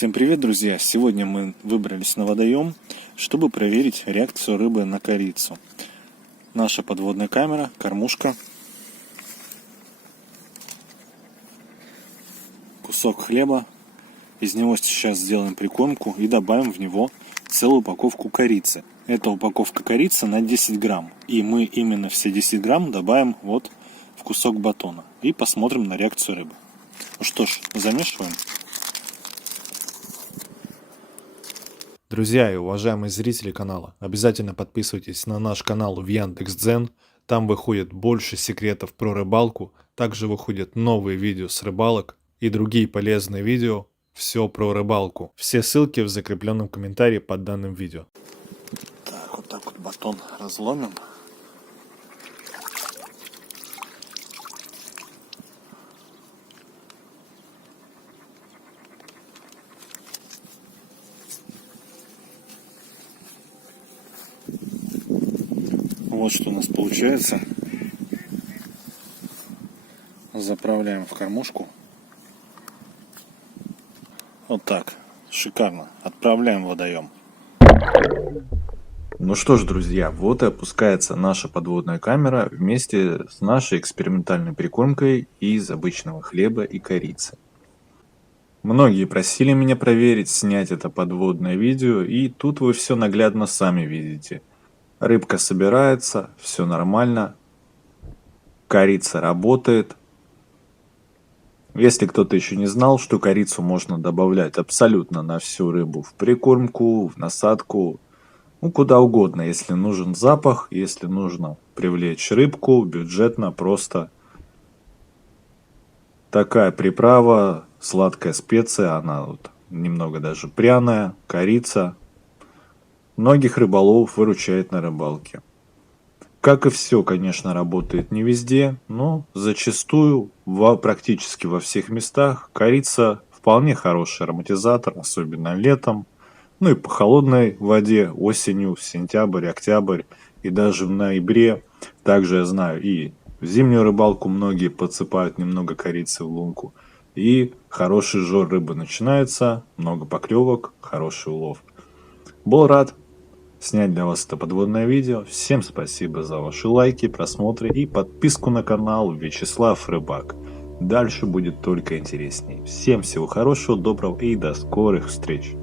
Всем привет, друзья! Сегодня мы выбрались на водоем, чтобы проверить реакцию рыбы на корицу. Наша подводная камера, кормушка, кусок хлеба. Из него сейчас сделаем прикормку и добавим в него целую упаковку корицы. Это упаковка корицы на 10 грамм. И мы именно все 10 грамм добавим вот в кусок батона. И посмотрим на реакцию рыбы. Ну что ж, замешиваем. Друзья и уважаемые зрители канала, обязательно подписывайтесь на наш канал в Яндекс.Дзен. Там выходит больше секретов про рыбалку. Также выходят новые видео с рыбалок и другие полезные видео. Все про рыбалку. Все ссылки в закрепленном комментарии под данным видео. Так, вот так вот батон разломим. Вот что у нас получается. Заправляем в кормушку. Вот так. Шикарно. Отправляем в водоем. Ну что ж, друзья, вот и опускается наша подводная камера вместе с нашей экспериментальной прикормкой из обычного хлеба и корицы. Многие просили меня проверить, снять это подводное видео, и тут вы все наглядно сами видите. Рыбка собирается, все нормально, корица работает. Если кто-то еще не знал, что корицу можно добавлять абсолютно на всю рыбу, в прикормку, в насадку, ну куда угодно, если нужен запах, если нужно привлечь рыбку, бюджетно, просто такая приправа, сладкая специя, она вот немного даже пряная, корица. Многих рыболовов выручает на рыбалке. Как и все, конечно, работает не везде, но зачастую, практически во всех местах, корица вполне хороший ароматизатор, особенно летом. Ну и по холодной воде, осенью, в сентябрь, октябрь и даже в ноябре. Также я знаю, и в зимнюю рыбалку многие подсыпают немного корицы в лунку. И хороший жор рыбы начинается, много поклевок, хороший улов. Был рад снять для вас это подводное видео. Всем спасибо за ваши лайки, просмотры и подписку на канал Вячеслав Рыбак. Дальше будет только интересней. Всем всего хорошего, доброго и до скорых встреч.